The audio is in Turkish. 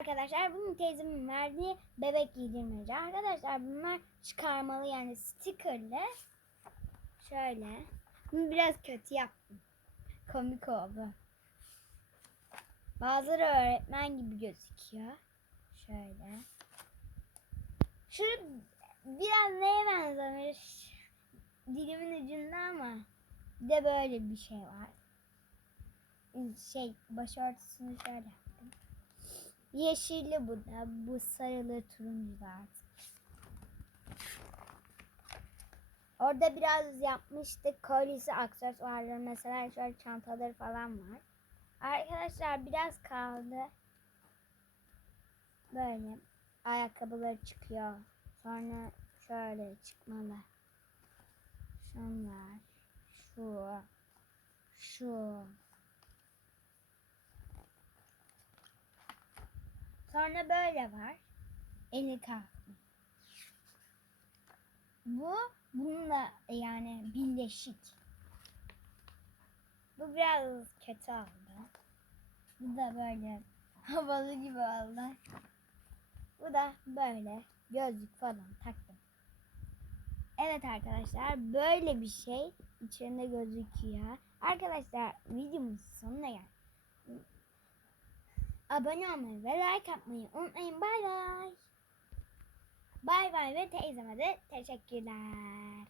Arkadaşlar bunun teyzemin verdiği bebek giydirmeci. Arkadaşlar bunlar çıkarmalı yani stickerlı. Şöyle. Bunu biraz kötü yaptım. Komik oldu. Bazıları öğretmen gibi gözüküyor. Şöyle. Şu biraz neye benzemiş? Dilimin ucunda ama bir de böyle bir şey var. Şey başörtüsünü şöyle. Yeşilli bu da. Bu sarılı turuncu da artık. Orada biraz yapmıştık. Kolyesi, aksesuarları mesela şöyle çantaları falan var. Arkadaşlar biraz kaldı. Böyle ayakkabıları çıkıyor. Sonra şöyle çıkmalı. Şunlar. Şu. Şu. Sonra böyle var. Eli kalkmış. Bu bununla yani birleşik. Bu biraz kötü oldu. Bu da böyle havalı gibi oldu. Bu da böyle gözlük falan taktım. Evet arkadaşlar böyle bir şey içinde gözüküyor. Arkadaşlar videomuz sonuna geldik. Abone olmayı ve like atmayı unutmayın. Bay bay. Bay bay ve teyzeme de teşekkürler.